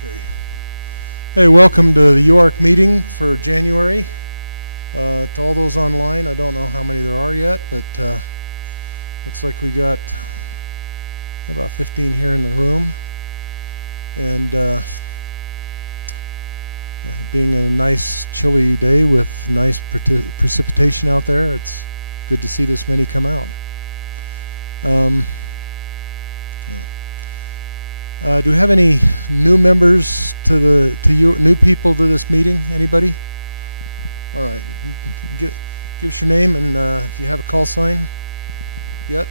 Okay. Hey, welcome to the UARC meeting for January. To all those online, I don't know how many there are yet, but looks like we got about 15 here in the room. And being a nice chilly day with nice precipitation out there, it's good to see this many come out. Do we have any new members new people to this meeting? Anybody? All right. Give us your name and if you have a call sign yet.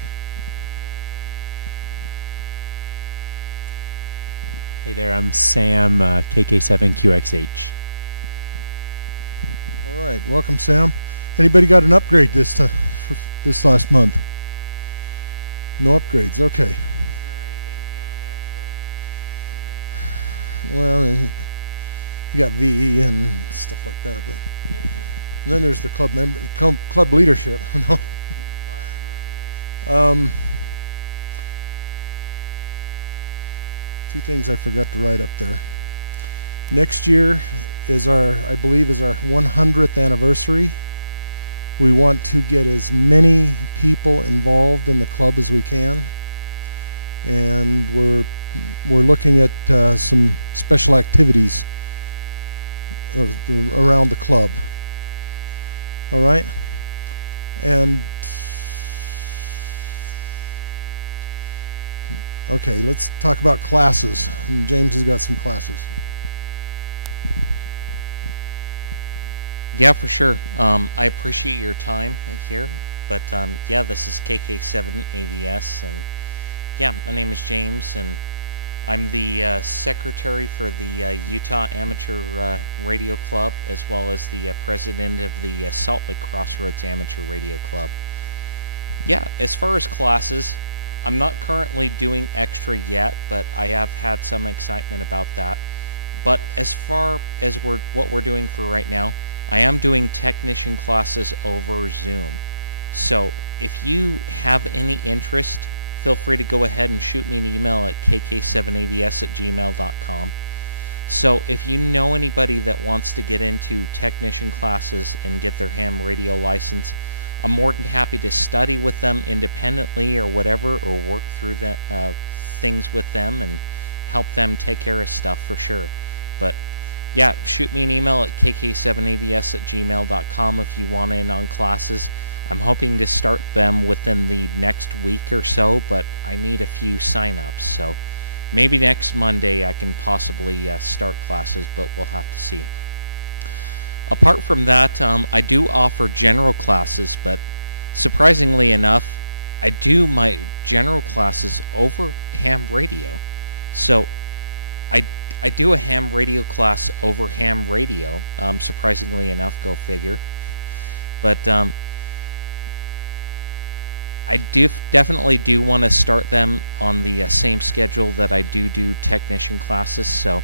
Hey there, I'm Sam, KK7QXH. All right, welcome, Sam. Anybody got an upgrade for this last month? No upgrades. Okay. Is there anything beyond extra? Well, you got VE and stuff like that, but and then there's the club leadership. Two things I forgot to write up there. Next year is I believe is our 100th anniversary. We want to get as many people involved in the club as we can, and we're looking at some special activities around the club. All right, and okay, let's talk about classes. And James has got some classes. Yeah, for sure. I appreciate your time here, but yeah, this is KK7 AVS, and yeah, my name is James, and I'm the secretary for the Utah Amateur Radio Club, as well as the president of the Salt Lake Crossroads Amateur Radio Club. Yeah, as far as classes, I'm not currently doing extra yet, but I have had some excitement about that. But as far as what we're doing for right now, I am doing technician classes over Zoom. So if you have any interest, feel free to go ahead and shoot me an email at kk7avs@gmail.com. So if you know anybody that wants to get into technician classes and get their ham radio license, I'm more than happy to study with them independently or whatever, or work through things with them and help them take care of stuff for sure. But yeah, shoot me an email at kk7avs@gmail.com if you want in on classes. I'm hoping to start them within the next week or so, but I need a few sign-ups. So maybe next Monday I can possibly start classes, but we'll have to see. Apart from that, I do offer general classes, but surprisingly enough, I do my general classes over ham radio. So I do a ham radio class over ham radio, surprisingly enough, go figure. But I definitely do want to start them on the same schedule that I do technician classes. So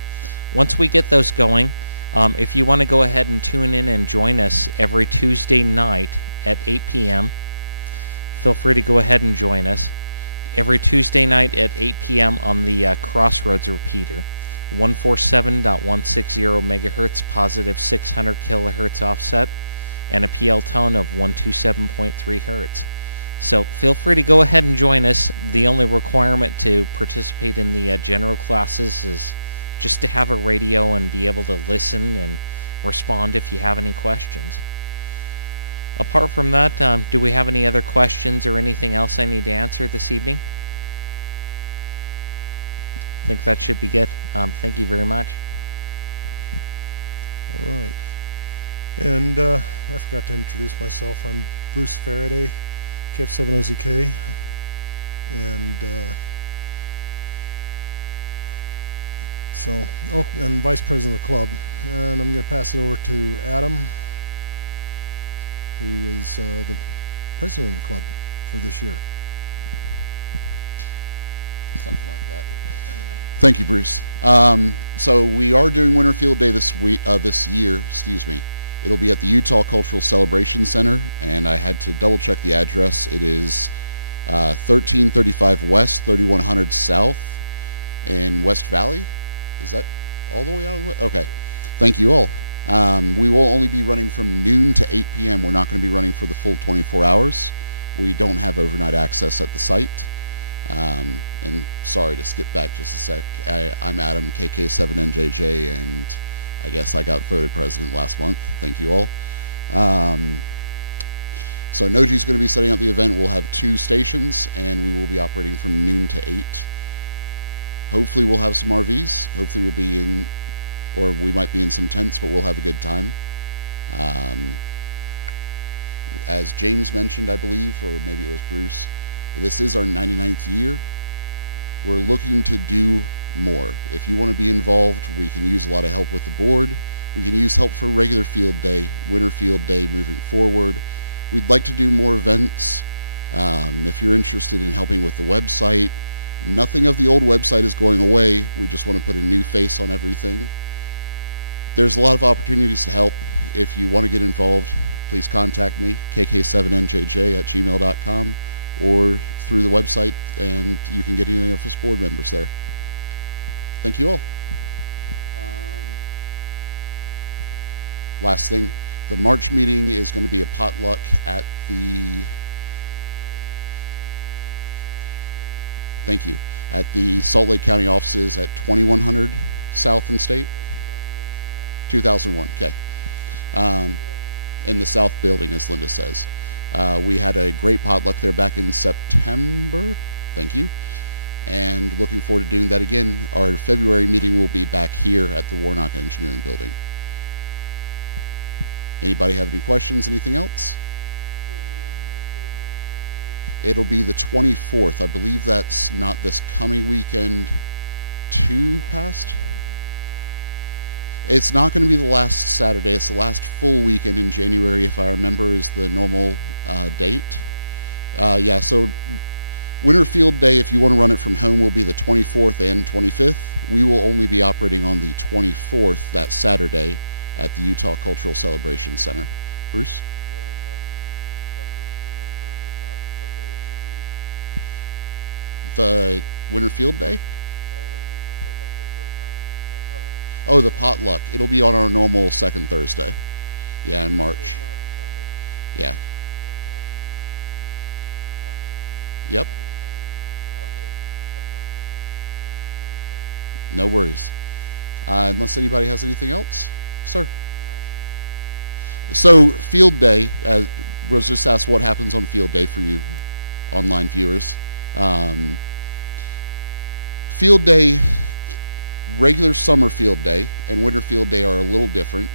once we get those going, if you want to go ahead and tune in and join us every Tuesday night at 8 p.m., feel free to go ahead and join us. Every Tuesday night at 8 p.m. on the Crossroads repeater, 147.160 megahertz, positive 600 kilohertz offset, and a PL tone of 127.3 hertz. So feel free to go ahead and join us. The only requirement to participate in the general classes is just to have a radio and be able to listen and respond if you have any questions. Apart from that, do we have any other questions or anything else I need to answer this evening? I think that should be good. Thank you very much. All right. And I forgot to introduce myself. I'm Bruce Faraday, KF7OZK, and and Vice President of the club. And I'm going to pass it over to Adam, who is the President of the club for this year. Something like that. Thank you, Bruce. So we are doing Winterfield Day this year. Excuse me. It'll be at the Utah Cultural Celebration Center, and I had to double check the address. It is 1335 West, 3100 South in West Valley. Is that All the way out? Okay. Thank you all. We will only be running from noon to 8 p.m. We're not going to be running for the full 24 hours. We don't have overnight access at the site. And sorry to skip back just a sec. I'm Adam, KK7NJJ, and I guess I got voted president last month. Thank you all. So Noji's going to be setting up the event. We'll have 2 stations, and we will be operating from noon to 8. Hopefully we'll have some RVs. Hopefully we'll be in, or we might be in some tents, but we'll have a good time. As James mentioned, I believe, or maybe it was Bruce, this is our 99th year. We're looking to do more. If you want to be involved, we can use a lot of help with the board. We can use help for regular field day, winter field day moving forward. We'd like to do more events. If you're interested in helping with the website, nothing of the old website is going away. We just want to put a new face on everything. There's a lot of opportunities to help. If you want to get involved, please contact me, kk7njj@gmail.com, or through the website, and you can get any of us board members there. Thank you all. Last thing, the March meeting is going to be a potluck at the, thank you, at the Salt Lake County offices at 2100 South and State? 2001, okay. In the South building, as Linda says. We had a great potluck there back in September, thank you, and looking forward to doing that again. Our February meeting will be back here at the Warnock Engineering Building. Anybody have any questions, anything else? It'll be the 24th. I believe that's not this coming weekend, too past? It's not going to be the last Saturday. It's the last full weekend in January, if I remember, is the normal date. Yeah, so Winter Field Day, if you want to run it from home, will be the 24th and 25th. We will only be operating on the 24th, that Saturday, at the Utah Cultural Celebration Center. Bruce? The Winter Field Day? Oh, the potluck. It'll be on our normal second Thursday. Yeah, in March. Yeah. Yep. No worries. Unless anybody has anything else. Sir. So, field day, was just asked what happens on field day for you, online viewers. Field day, regular summer field day and winter field day are a little different.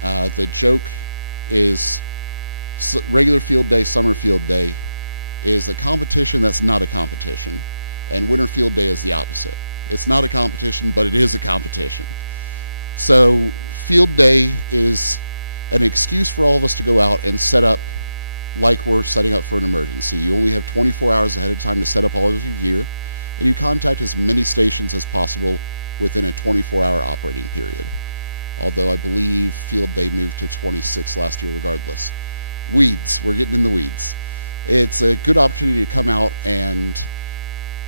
The joke is regular field day, summer field day is a competition that's not a competition, and winter field day is the opposite. It's not a competition, but it is a competition. So field day is an excuse for all of us to go out and set up like we're setting up for an emergency. You only have 24 hours ahead of time to set up all of your gear, and you contact as many stations as possible within a 24-hour operating period. Although I believe field day moved to 26 last year regardless. Weeds, we're getting in the weeds. It's a good opportunity to come out and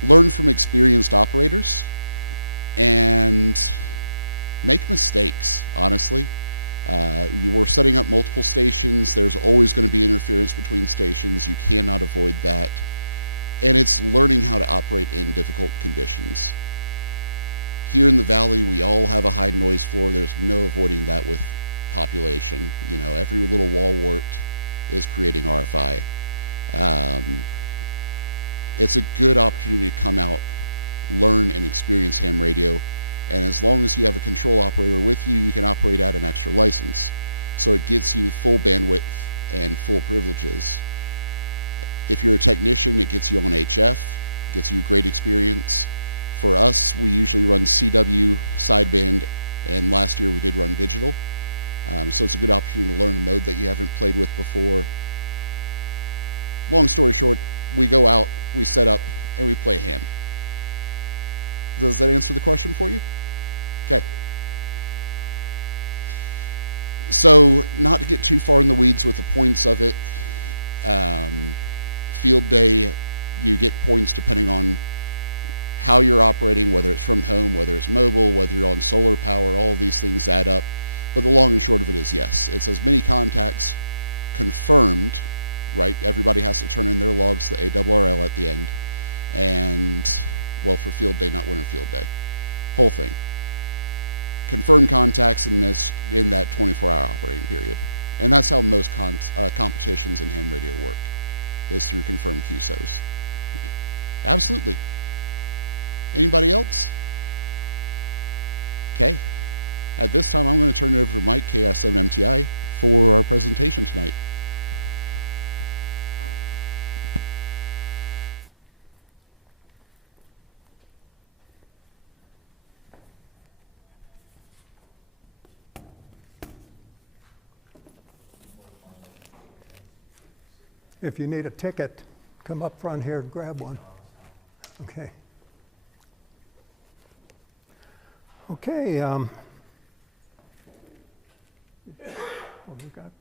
learn from experienced operators and make mistakes, honestly. We're setting up multiple stations. There's always going to be interference between stations. You cannot avoid that. And it's learning how to operate in difficult conditions. Here in the valley, we all have a high noise floor. There's no avoiding that with population. You know, every little wall wart is creating RFI. It's a good opportunity to come out, learn and experience ham radio. And as long as you have a control operator with you, you can operate at an extra license. So it gets you full bandwidth and full privileges. If you're a technician, it gets you on HF, gets you great experience. For us, we usually run CW, sideband, and last year we did run digital. So it's a good opportunity to learn a mode that you haven't played with before. Long story short, we go out, we set up, and we play ham. Does that answer the question for you? Okay. So not to get too far in the weeds with the points of it, field day, you get points depending on how you're operating, whether it's from home, whether it's mobile, whether you're on solar power, all of these things add up. But the long and short of it is, yes, it's as many contacts confirmed, right? Everybody has to turn in their logs to the ARRL at the end. And, well, for field day, not winter field day. Whole thing. Confirmed contacts in that 24-hour operating period. And that's how most competitions in ham radio work, is through confirmed QSOs. Absolutely. Anybody else? Okay. At this time, I'm going to turn it over to Mike, KS7MTI, for our presentation tonight. If you need a ticket, come up front here and grab one. Okay. Okay. Well, we got.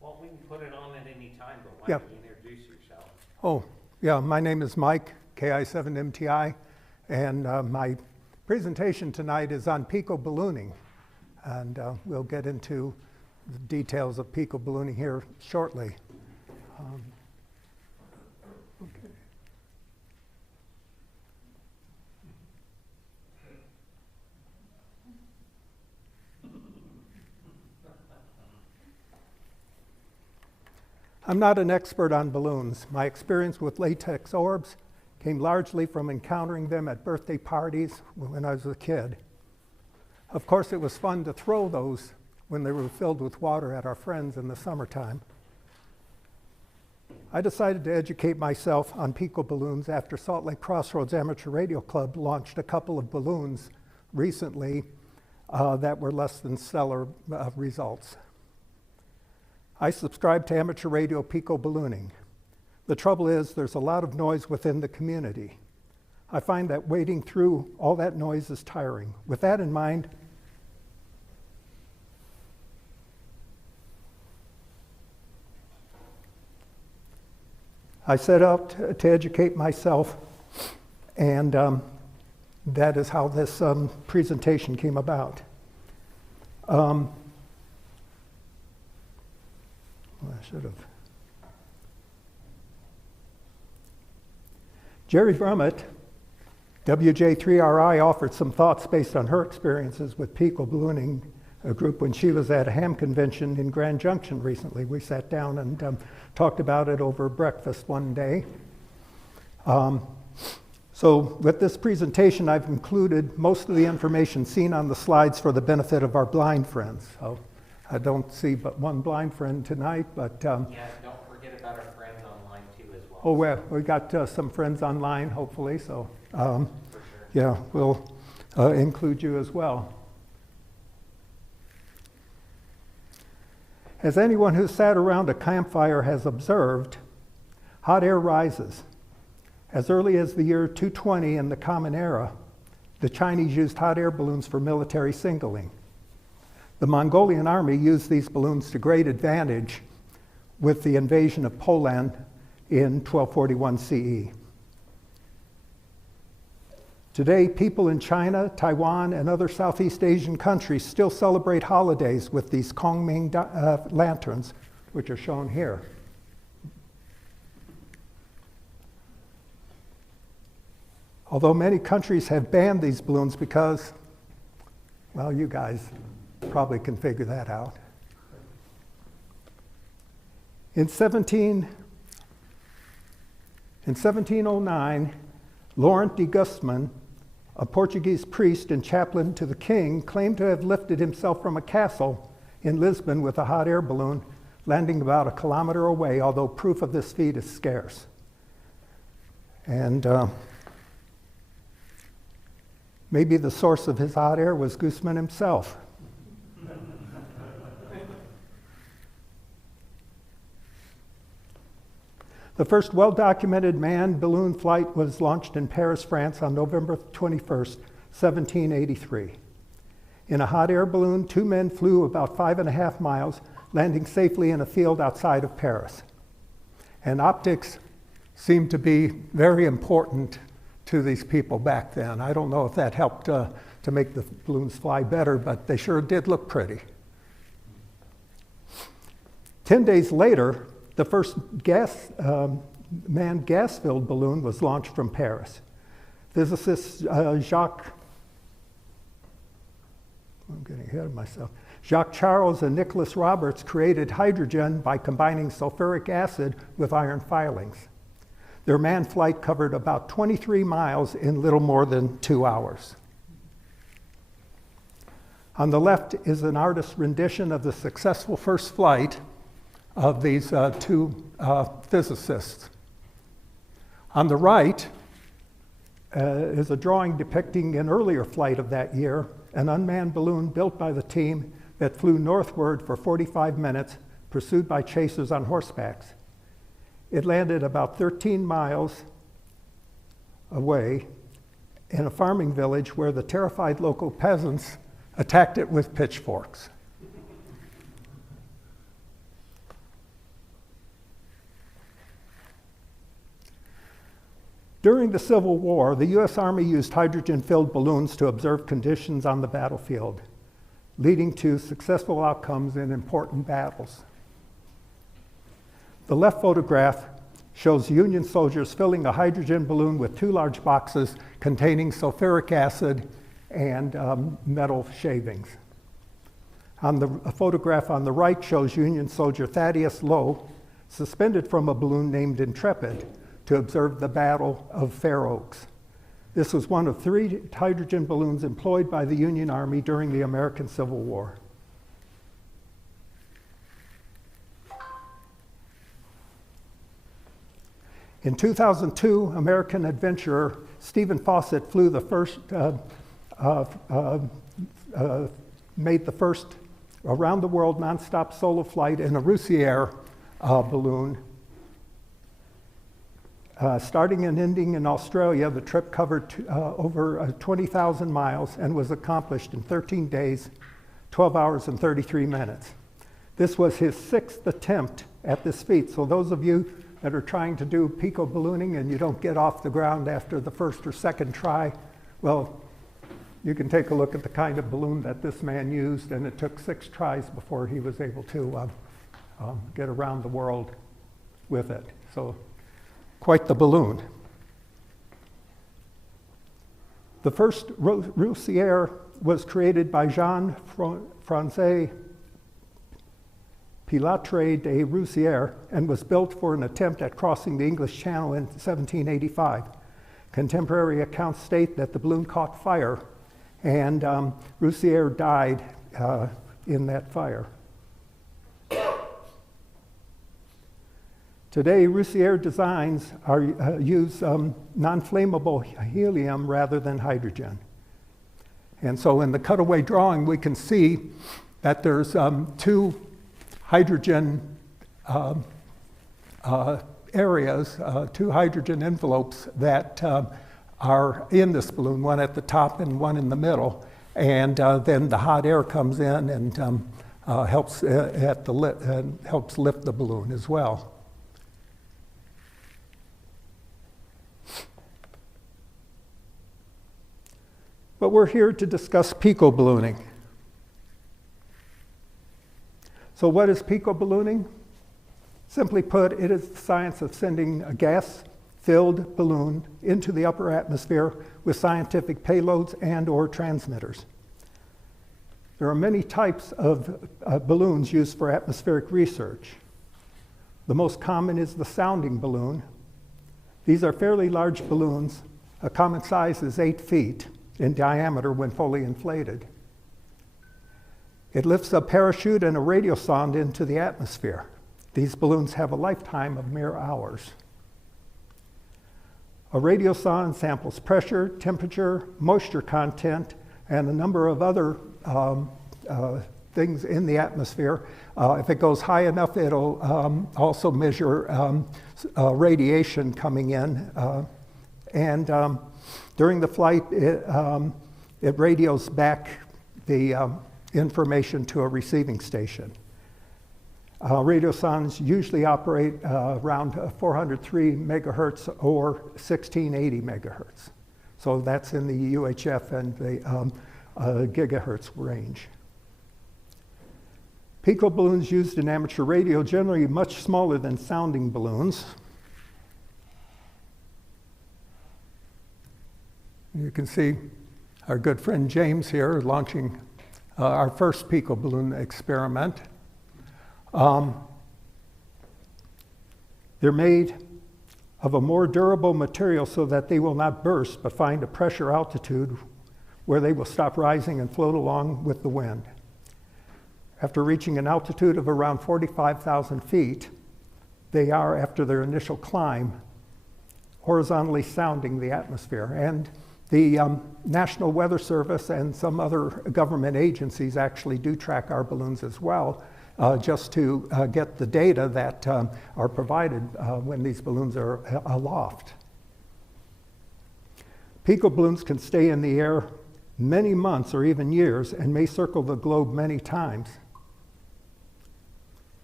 Well, we can put it on at any time, but why Yeah. don't you introduce yourself? Oh, yeah. My name is Mike, KI7MTI, and my presentation tonight is on pico ballooning, and we'll get into the details of pico ballooning here shortly. Okay. I'm not an expert on balloons. My experience with latex orbs came largely from encountering them at birthday parties when I was a kid. Of course, it was fun to throw those when they were filled with water at our friends in the summertime. I decided to educate myself on pico balloons after Salt Lake Crossroads Amateur Radio Club launched a couple of balloons recently that were less than stellar results. I subscribe to amateur radio pico ballooning. The trouble is there's a lot of noise within the community. I find that wading through all that noise is tiring. With that in mind, I set out to educate myself, and that is how this presentation came about. I should have. Jerry Brummett, WJ3RI, offered some thoughts based on her experiences with pico ballooning a group when she was at a ham convention in Grand Junction recently. We sat down and talked about it over breakfast one day. So with this presentation, I've included most of the information seen on the slides for the benefit of our blind friends. So I don't see but one blind friend tonight, but... Yeah, don't forget about our friends online too as well. Oh, well, we got some friends online, hopefully, so For sure. yeah, we'll include you as well. As anyone who sat around a campfire has observed, hot air rises. As early as the year 220 in the Common Era, the Chinese used hot air balloons for military signaling. The Mongolian army used these balloons to great advantage with the invasion of Poland in 1241 CE. Today, people in China, Taiwan, and other Southeast Asian countries still celebrate holidays with these Kongming lanterns, which are shown here. Although many countries have banned these balloons because, well, you guys probably can figure that out. In 1709, Laurent de Guzman, a Portuguese priest and chaplain to the king, claimed to have lifted himself from a castle in Lisbon with a hot air balloon, landing about a kilometer away, although proof of this feat is scarce. And maybe the source of his hot air was Guzman himself. The first well-documented manned balloon flight was launched in Paris, France on November 21st, 1783. In a hot air balloon, 2 men flew about 5.5 miles, landing safely in a field outside of Paris. And optics seem to be very important to these people back then. I don't know if that helped to make the balloons fly better, but they sure did look pretty. 10 days later, the first manned gas-filled balloon was launched from Paris. Physicists Jacques Charles and Nicholas Roberts created hydrogen by combining sulfuric acid with iron filings. Their manned flight covered about 23 miles in little more than 2 hours. On the left is an artist's rendition of the successful first flight of these two physicists. On the right is a drawing depicting an earlier flight of that year, an unmanned balloon built by the team that flew northward for 45 minutes, pursued by chasers on horsebacks. It landed about 13 miles away in a farming village where the terrified local peasants attacked it with pitchforks. During the Civil War, the U.S. Army used hydrogen-filled balloons to observe conditions on the battlefield, leading to successful outcomes in important battles. The left photograph shows Union soldiers filling a hydrogen balloon with 2 large boxes containing sulfuric acid and metal shavings. A photograph on the right shows Union soldier Thaddeus Lowe suspended from a balloon named Intrepid to observe the Battle of Fair Oaks. This was one of 3 hydrogen balloons employed by the Union Army during the American Civil War. In 2002, American adventurer Stephen Fawcett flew the first, made the first around-the-world nonstop solo flight in a Roussier balloon. Starting and ending in Australia, the trip covered over 20,000 miles and was accomplished in 13 days, 12 hours and 33 minutes. This was his 6th attempt at this feat, so those of you that are trying to do pico ballooning and you don't get off the ground after the first or second try, well, you can take a look at the kind of balloon that this man used, and it took 6 tries before he was able to get around the world with it. So, quite the balloon. The first Roussier was created by Jean-François Pilatre de Roussier and was built for an attempt at crossing the English Channel in 1785. Contemporary accounts state that the balloon caught fire and Roussier died in that fire. Today, Roussier designs use non-flammable helium rather than hydrogen. And so in the cutaway drawing, we can see that there's 2 hydrogen areas, 2 hydrogen envelopes that are in this balloon, one at the top and one in the middle. And then the hot air comes in and helps lift the balloon as well. But we're here to discuss pico ballooning. So what is pico ballooning? Simply put, it is the science of sending a gas-filled balloon into the upper atmosphere with scientific payloads and or transmitters. There are many types of balloons used for atmospheric research. The most common is the sounding balloon. These are fairly large balloons. A common size is 8 feet in diameter when fully inflated. It lifts a parachute and a radiosonde into the atmosphere. These balloons have a lifetime of mere hours. A radiosonde samples pressure, temperature, moisture content, and a number of other things in the atmosphere. If it goes high enough, it'll also measure radiation coming in. During the flight, it radios back the information to a receiving station. Radiosondes usually operate around 403 megahertz or 1680 megahertz. So that's in the UHF and the gigahertz range. Pico balloons used in amateur radio generally much smaller than sounding balloons. You can see our good friend James here launching our first Pico balloon experiment. They're made of a more durable material so that they will not burst, but find a pressure altitude where they will stop rising and float along with the wind. After reaching an altitude of around 45,000 feet, they are, after their initial climb, horizontally sounding the atmosphere. And the National Weather Service and some other government agencies actually do track our balloons as well, just to get the data that are provided when these balloons are aloft. Pico balloons can stay in the air many months or even years and may circle the globe many times.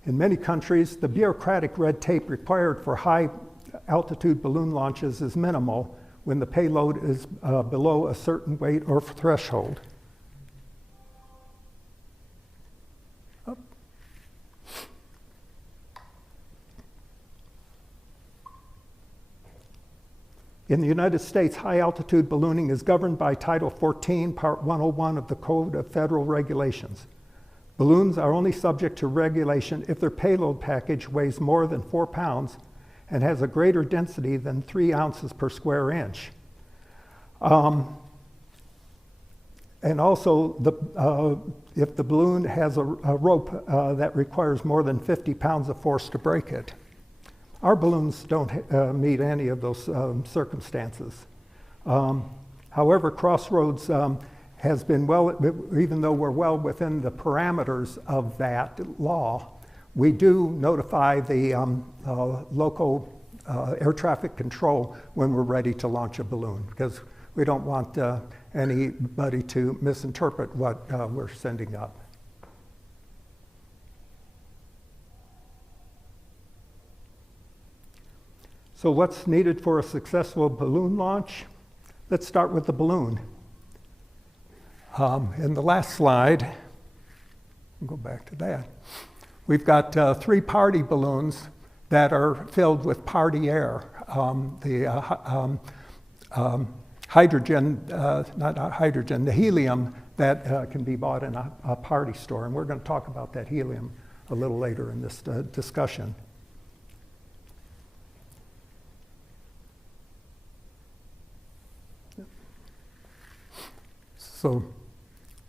In many countries, the bureaucratic red tape required for high altitude balloon launches is minimal when the payload is below a certain weight or threshold. In the United States, high-altitude ballooning is governed by Title 14, Part 101 of the Code of Federal Regulations. Balloons are only subject to regulation if their payload package weighs more than 4 pounds and has a greater density than 3 ounces per square inch. And also, if the balloon has a rope that requires more than 50 pounds of force to break it. Our balloons don't meet any of those circumstances. However, Crossroads has been even though we're well within the parameters of that law, we do notify the local air traffic control when we're ready to launch a balloon, because we don't want anybody to misinterpret what we're sending up. So what's needed for a successful balloon launch? Let's start with the balloon. In the last slide, we'll go back to that. We've got 3 party balloons that are filled with party air. The helium that can be bought in a party store. And we're going to talk about that helium a little later in this discussion. So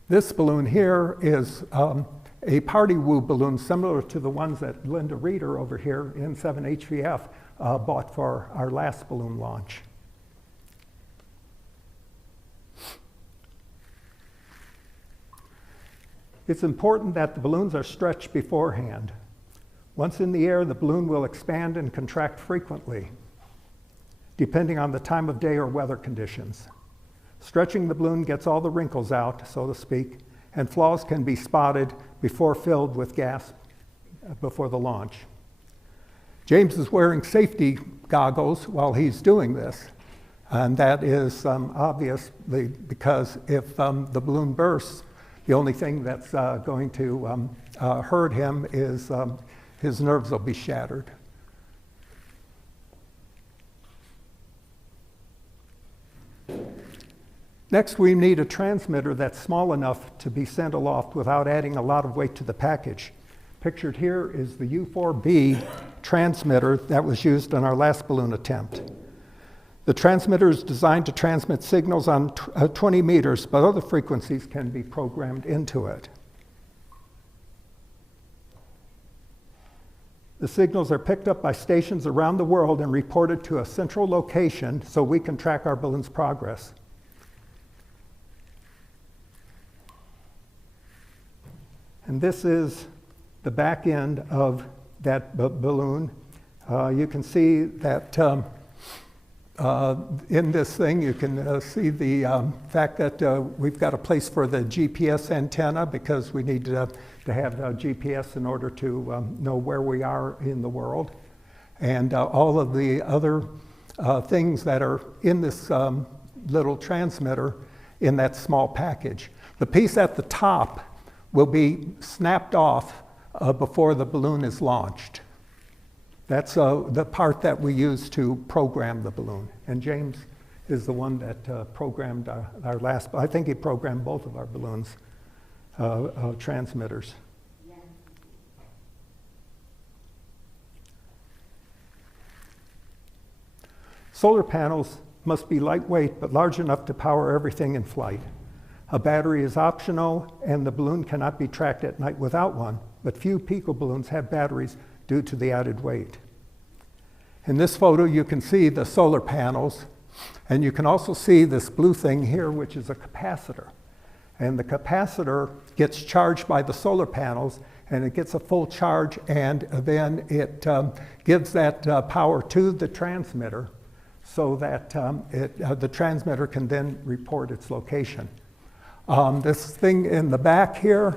this balloon here is a party woo balloon similar to the ones that Linda Reeder over here in 7HVF bought for our last balloon launch. It's important that the balloons are stretched beforehand. Once in the air, the balloon will expand and contract frequently, depending on the time of day or weather conditions. Stretching the balloon gets all the wrinkles out, so to speak, and flaws can be spotted before filled with gas before the launch. James is wearing safety goggles while he's doing this, and that is obviously because if the balloon bursts, the only thing that's going to hurt him is his nerves will be shattered. Next, we need a transmitter that's small enough to be sent aloft without adding a lot of weight to the package. Pictured here is the U4B transmitter that was used on our last balloon attempt. The transmitter is designed to transmit signals on 20 meters, but other frequencies can be programmed into it. The signals are picked up by stations around the world and reported to a central location so we can track our balloon's progress. And this is the back end of that balloon. You can see that in this thing, you can see the fact that we've got a place for the GPS antenna because we need to have GPS in order to know where we are in the world. And all of the other things that are in this little transmitter in that small package. The piece at the top will be snapped off before the balloon is launched. That's the part that we use to program the balloon. And James is the one that programmed our last, I think he programmed both of our balloons transmitters. Solar panels must be lightweight but large enough to power everything in flight. A battery is optional and the balloon cannot be tracked at night without one, but few Pico balloons have batteries due to the added weight. In this photo you can see the solar panels, and you can also see this blue thing here, which is a capacitor. And the capacitor gets charged by the solar panels, and it gets a full charge, and then it gives that power to the transmitter so that the transmitter can then report its location. This thing in the back here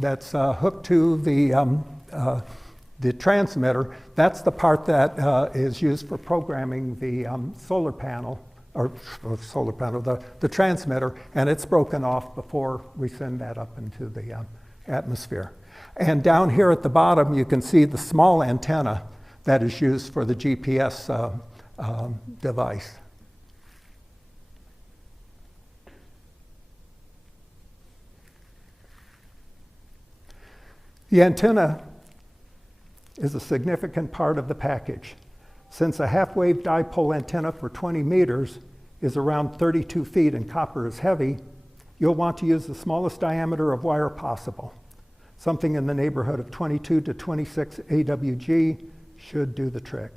that's hooked to the transmitter, that's the part that is used for programming the solar panel, the transmitter, and it's broken off before we send that up into the atmosphere. And down here at the bottom, you can see the small antenna that is used for the GPS device. The antenna is a significant part of the package. Since a half-wave dipole antenna for 20 meters is around 32 feet and copper is heavy, you'll want to use the smallest diameter of wire possible. Something in the neighborhood of 22 to 26 AWG should do the trick.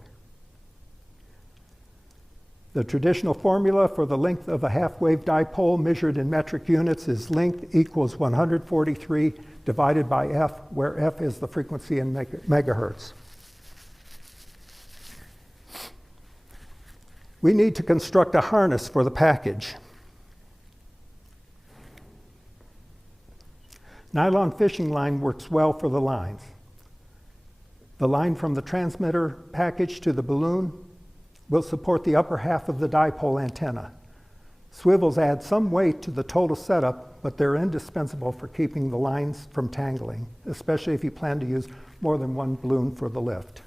The traditional formula for the length of a half-wave dipole measured in metric units is length equals 143 divided by f, where f is the frequency in megahertz. We need to construct a harness for the package. Nylon fishing line works well for the lines. The line from the transmitter package to the balloon will support the upper half of the dipole antenna. Swivels add some weight to the total setup, but they're indispensable for keeping the lines from tangling, especially if you plan to use more than one balloon for the lift.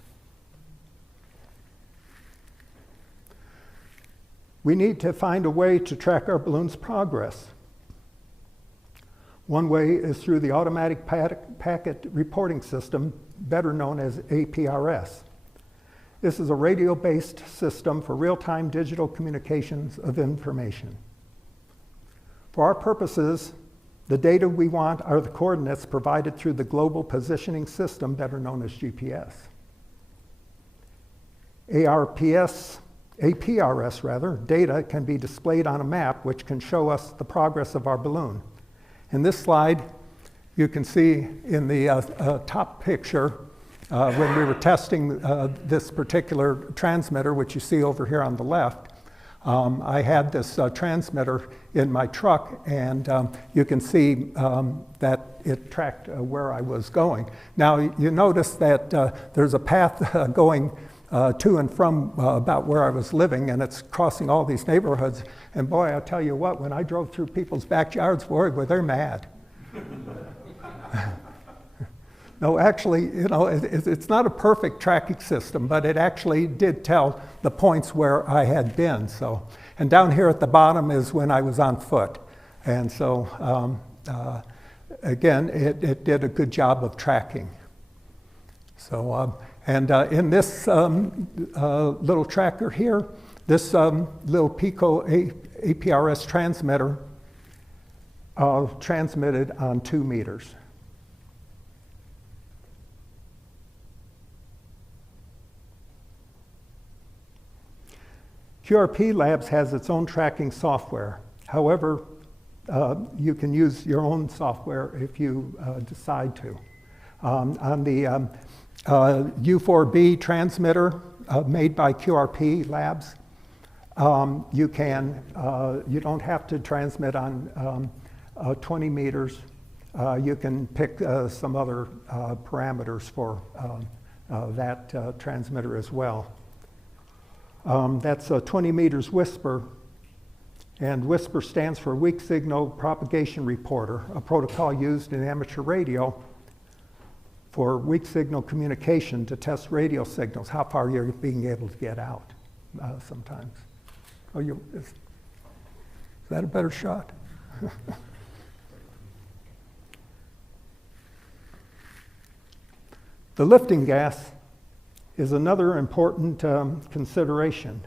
We need to find a way to track our balloon's progress. One way is through the automatic packet reporting system, better known as APRS. This is a radio-based system for real-time digital communications of information. For our purposes, the data we want are the coordinates provided through the global positioning system, better known as GPS. APRS data can be displayed on a map which can show us the progress of our balloon. In this slide, you can see in the top picture, when we were testing this particular transmitter, which you see over here on the left, I had this transmitter in my truck, and you can see that it tracked where I was going. Now, you notice that there's a path going to and from about where I was living, and it's crossing all these neighborhoods. And boy, I'll tell you what, when I drove through people's backyards, boy, were they mad. No, actually, you know, it's not a perfect tracking system, but it actually did tell the points where I had been. So, and down here at the bottom is when I was on foot. And so, again, it did a good job of tracking. So, in this little tracker here, this little Pico APRS transmitter transmitted on 2 meters. QRP Labs has its own tracking software. However, you can use your own software if you decide to. On the U4B transmitter made by QRP Labs, you don't have to transmit on 20 meters. You can pick some other parameters for that transmitter as well. That's 20 meters whisper And WSPR stands for Weak Signal Propagation Reporter, a protocol used in amateur radio for weak signal communication to test radio signals, how far you're being able to get out sometimes. Oh, is that a better shot? The lifting gas is another important consideration.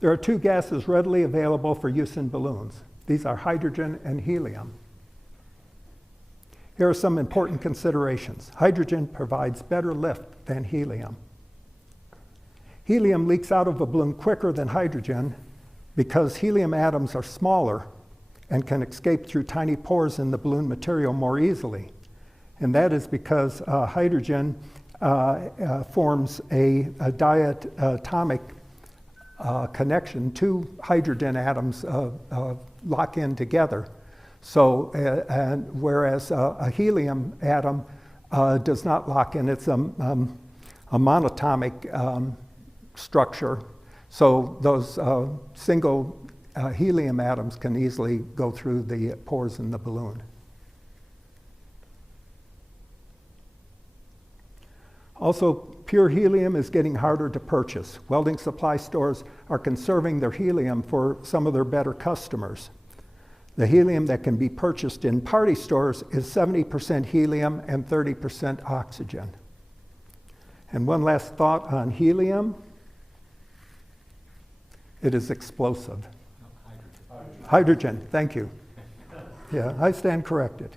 There are two gases readily available for use in balloons. These are hydrogen and helium. Here are some important considerations. Hydrogen provides better lift than helium. Helium leaks out of a balloon quicker than hydrogen because helium atoms are smaller and can escape through tiny pores in the balloon material more easily. And that is because hydrogen forms a diatomic connection. Two hydrogen atoms lock in together. So, whereas a helium atom does not lock in, it's a monatomic structure. So those single helium atoms can easily go through the pores in the balloon. Also, pure helium is getting harder to purchase. Welding supply stores are conserving their helium for some of their better customers. The helium that can be purchased in party stores is 70% helium and 30% oxygen. And one last thought on helium. It is explosive. Hydrogen, thank you. Yeah, I stand corrected.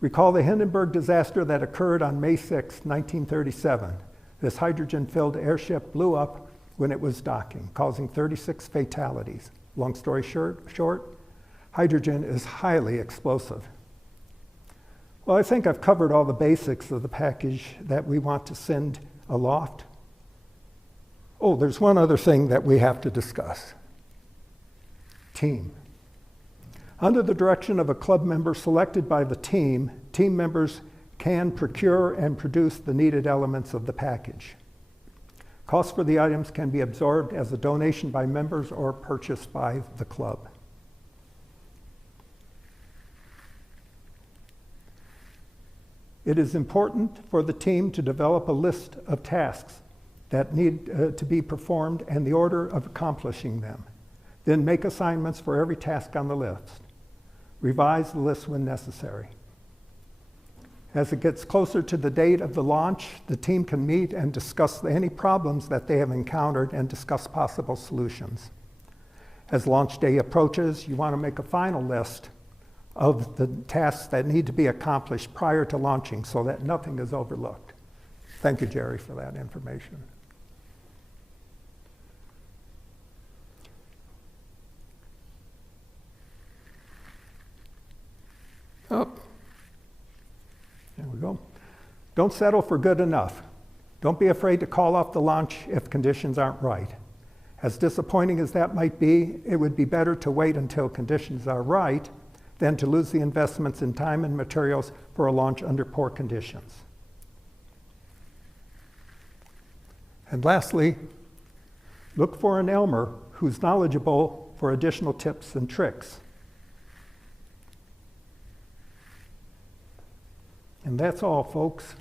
Recall the Hindenburg disaster that occurred on May 6, 1937. This hydrogen-filled airship blew up when it was docking, causing 36 fatalities. Long story short, hydrogen is highly explosive. Well, I think I've covered all the basics of the package that we want to send aloft. Oh, there's one other thing that we have to discuss. Team. Under the direction of a club member selected by the team members can procure and produce the needed elements of the package. Costs for the items can be absorbed as a donation by members or purchased by the club. It is important for the team to develop a list of tasks that need to be performed and the order of accomplishing them. Then make assignments for every task on the list. Revise the list when necessary. As it gets closer to the date of the launch, the team can meet and discuss any problems that they have encountered and discuss possible solutions. As launch day approaches, you want to make a final list of the tasks that need to be accomplished prior to launching so that nothing is overlooked. Thank you, Jerry, for that information. Oh. There we go. Don't settle for good enough. Don't be afraid to call off the launch if conditions aren't right. As disappointing as that might be, it would be better to wait until conditions are right than to lose the investments in time and materials for a launch under poor conditions. And lastly, look for an Elmer who's knowledgeable for additional tips and tricks. And that's all, folks.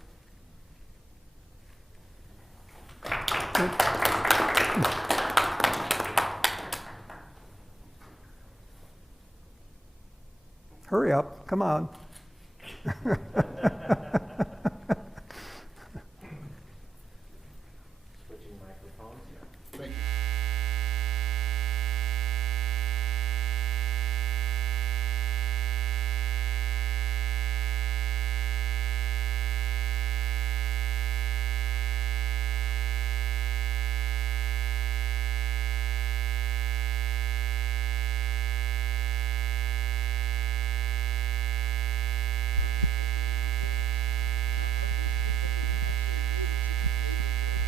Hurry up, come on. Switching microphones. Thank you. Our first people balloon actually made it to the Canadian border.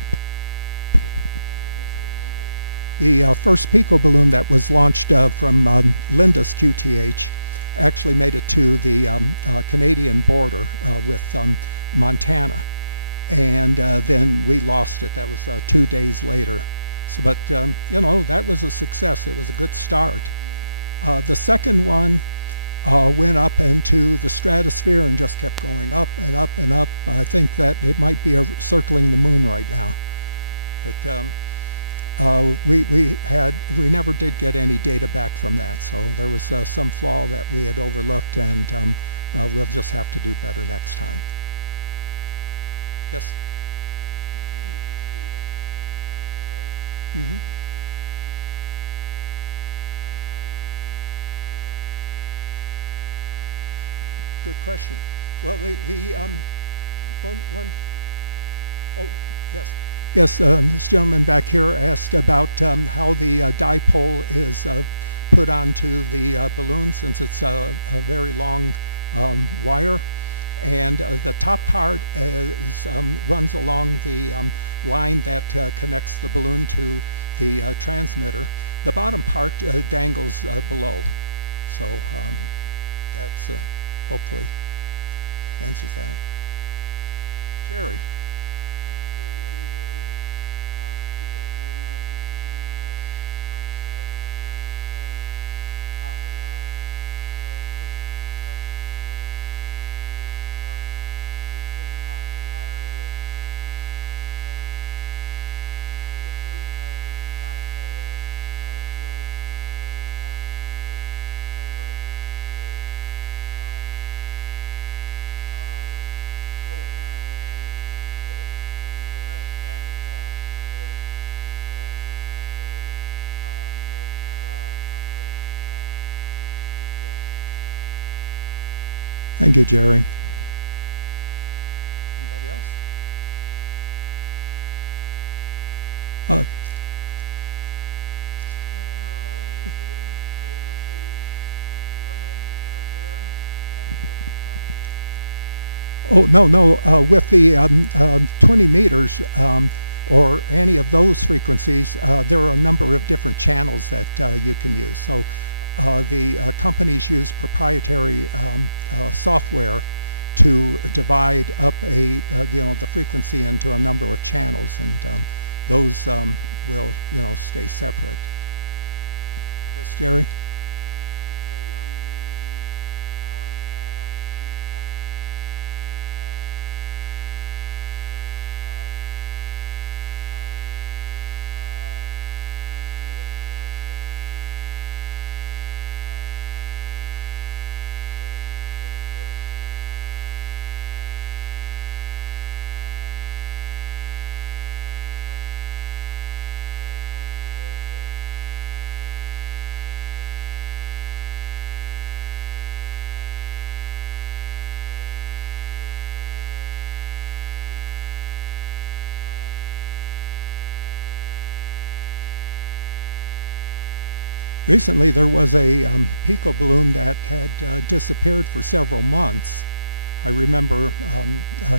The first Pico balloon that was launched from Lindus QTH actually made it to the Canadian border with Montana. And then we lost it. That was 2 days later. So, but you know, that was a success. It was a good start. The second one went up into the stratosphere and just kept going up and up and up. I think that it might be circling the moon right now. But we never did get any data back from that. So there was some flaw that we had overlooked, and we'll just have to do better next time. Yes? Mm-hmm. Good question. Well, yes. This gentleman back here asked about how the dipole is put onto the balloon, since it's a very long wire. And the top part runs along the line that connects the balloon to the transmitter. The bottom part dangles below. So that's hopefully answers that. Jerry. Typically, when you launch a pico balloon rocket, you're using, as Mike said, a very thin copper wire. So most of the successful balloon launches, what you do is you run your thin copper wire with a piece of monofilament. And so the first leg of your dipole is on a swivel to the balloon down to your payload, which is your solar panel and your transmitter, and then the rest dangles off. And then there's, typically up with your transmitter, an antenna, operation ball, that is your GPS antenna also. Thank you, Jerry. Anybody else? If there are only two frequencies, don't you run into interference if you've got more than one? Oh, no. With the 20 meters or any of those frequencies, there are a number of different channels that you can use. So the companies use proprietary software to divide up the frequency into a number of channels, and those will stay separate. Yes, Jerry? Depending on the power you have on your super cap, you're using the solar charge and provide the power. You're transmitting once every couple of minutes, and so if you get some interference the next time around, you're probably clean, and you're picking it up on whisper. So one of the ones that I'm involved with is on its sixth filter navigation, the other one's on its fifth filter navigation, and one of them disappeared for a week. Because we just didn't pick it up in there and then came back. Recently, there was a pico balloon that had disappeared for several months. I remember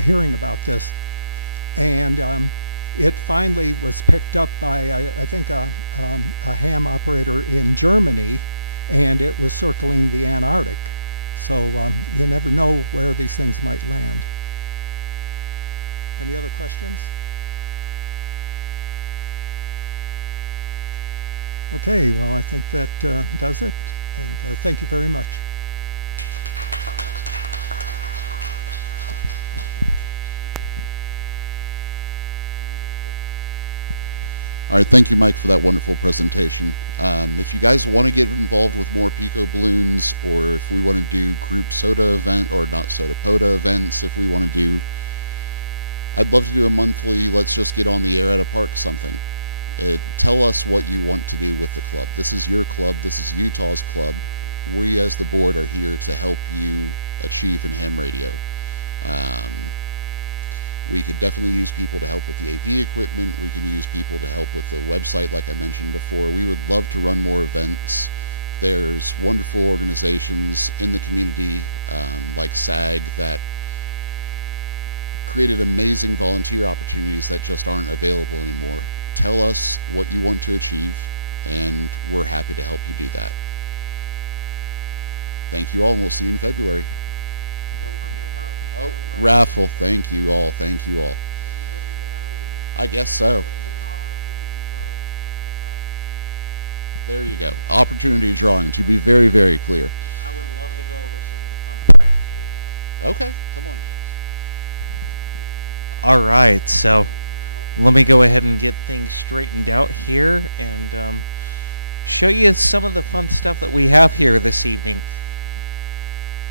hearing about this, and it finally was picked up by, I think, a ham operator in Germany, and it was circling the Antarctic. So you never know where these things might land. Any other questions? Okay, well, I think that does it, and thank you very much. All right, thank you, Mike, for that wonderful presentation. If you guys want to get involved with more pico balloons, or if we want to do group soda event, or not soda, POTA events, if we want to do, I'd love to do a monthly, let's just get on the air at a park something. Tell us what you want to do with the club. This is your club. This is Utah's club. We as the board are here to help you achieve in ham radio. We could definitely use people to help with the AV equipment. We can use people to help with the website, like I mentioned before. We would love to run more events. There's wonderful organizations in the community, like SAG, that created amazing volunteer opportunities that just aren't available anymore. Tell us what you want to achieve, and we're happy to help you do that. Thank you all, and we'll see you in February. Don't forget about the Raffle. Thank you all. Thank you all. I guess so. Opportunity drones. There you go. Opportunity drawing, to be very, very clear. I would love to go over some of the fun prizes we have. Okay, come on, James. All right, so let me go ahead and get things straightened out here and show you some of the fun stuff that we have here this evening.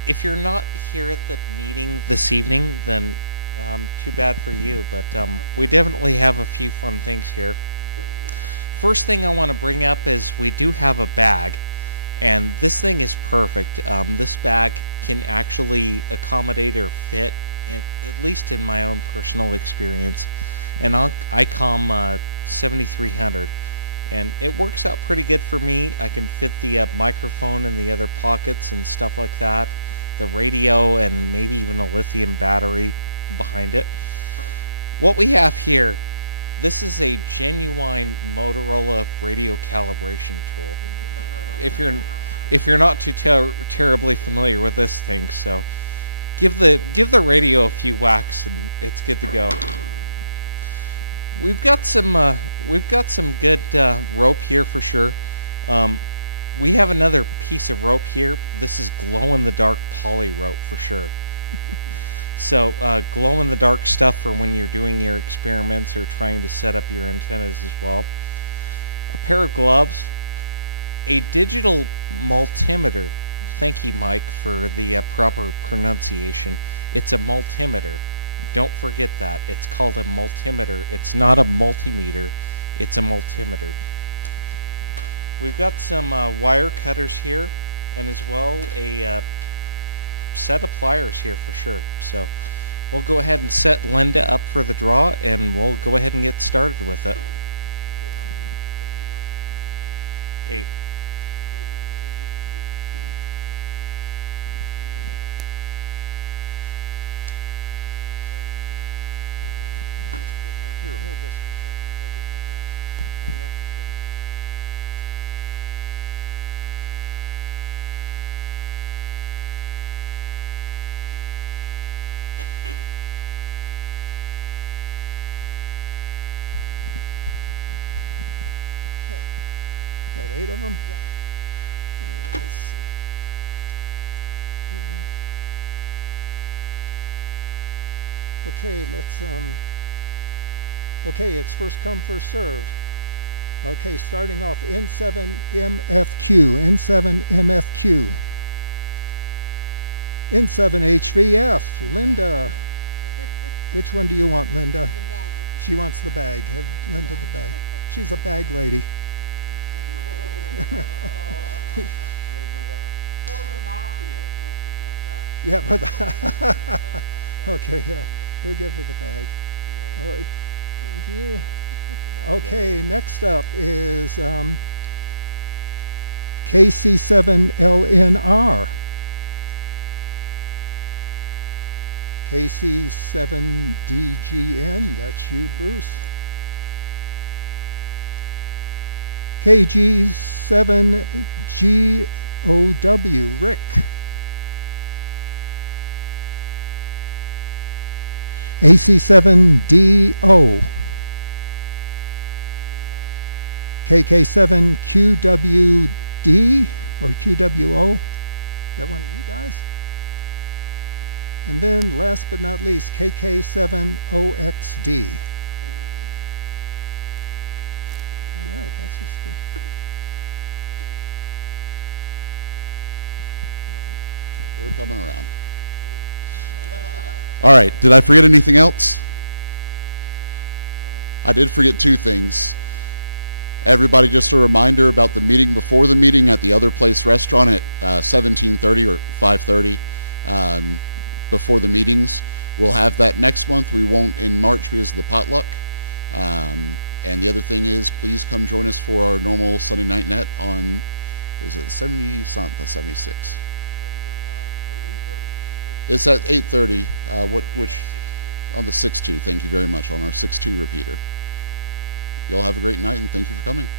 If you're not here at the meeting this evening, then too bad for you, but we definitely have a few fun things here. First thing I want to bring up is we do have a bag, and this thing is perfect. This bag can actually accommodate or fit, at least in my own personal experience, an ICOM 7300. And it works out pretty good for me. I can fit the microphone in the other pockets and stuff like that, the radio, and maybe even a lithium battery behind it. What we have here, this is a genuine Motorola radio calibration tool. If you're not too terribly familiar with this thing, so give the radio a few whacks and it's good to go. We've got some good rope here for sure. We have another piece of rope here. This is glow-in-the-dark poly rope for sure. So glow-in-the-dark stuff for when you're doing your experiments or trying to set up your antennas as well. A pair of gloves, a digital multimeter. Thank you, Mike, for the proper pronunciation. It's a multimeter. Don't forget that. It's called a multimeter. It's not a multimeter. It's a multimeter. We've got some wire cutters here, and as well a set of pliers here for sure. So we'll go ahead and set Linda up for the draw, and we'll go ahead and get started with it. Okay, how many things was that now? 8. Okay, Linda, we need I have to get my, here, hold this for a second. I gotta get my glasses. Oh yeah, for sure. Okay, Got 8 of them? yeah. Let's see. Okay, let's, okay, it's first come, first served. Okay, starting off N7MFQ, N7MFQ. N7HVF, Linda. Which one do you want, Linda? The bag. She wants the bag. Have Linda the bag. She's a bag lady. For the mafia, don't forget that. Yeah, but okay, yeah, we'll give her the bag. All right, thank you. Okay, next up is KC7LNR. KC7DGN, that's you, Bruce. KG7GOW, Rick. AC7DO. KK7QWD or QWO. That one of you guys? And then last but not least, KK7OXD. All right, that's just a We're coming around. All right, did I forget anything else? I did forget 2 things. Everybody, just a reminder about the meeting before the meeting at the Other Place restaurant at 17:30 or 5:30 before the meetings. We'll have that next month. We won't in March because of the potluck. And the other thing is, please come join us for our normal Sunday night net on, is it 70? It's not the 76. It's at 8:30. Which on the 6-2. Thank you very much on our 6-2 repeater. Y'all have a great night and thank you for coming.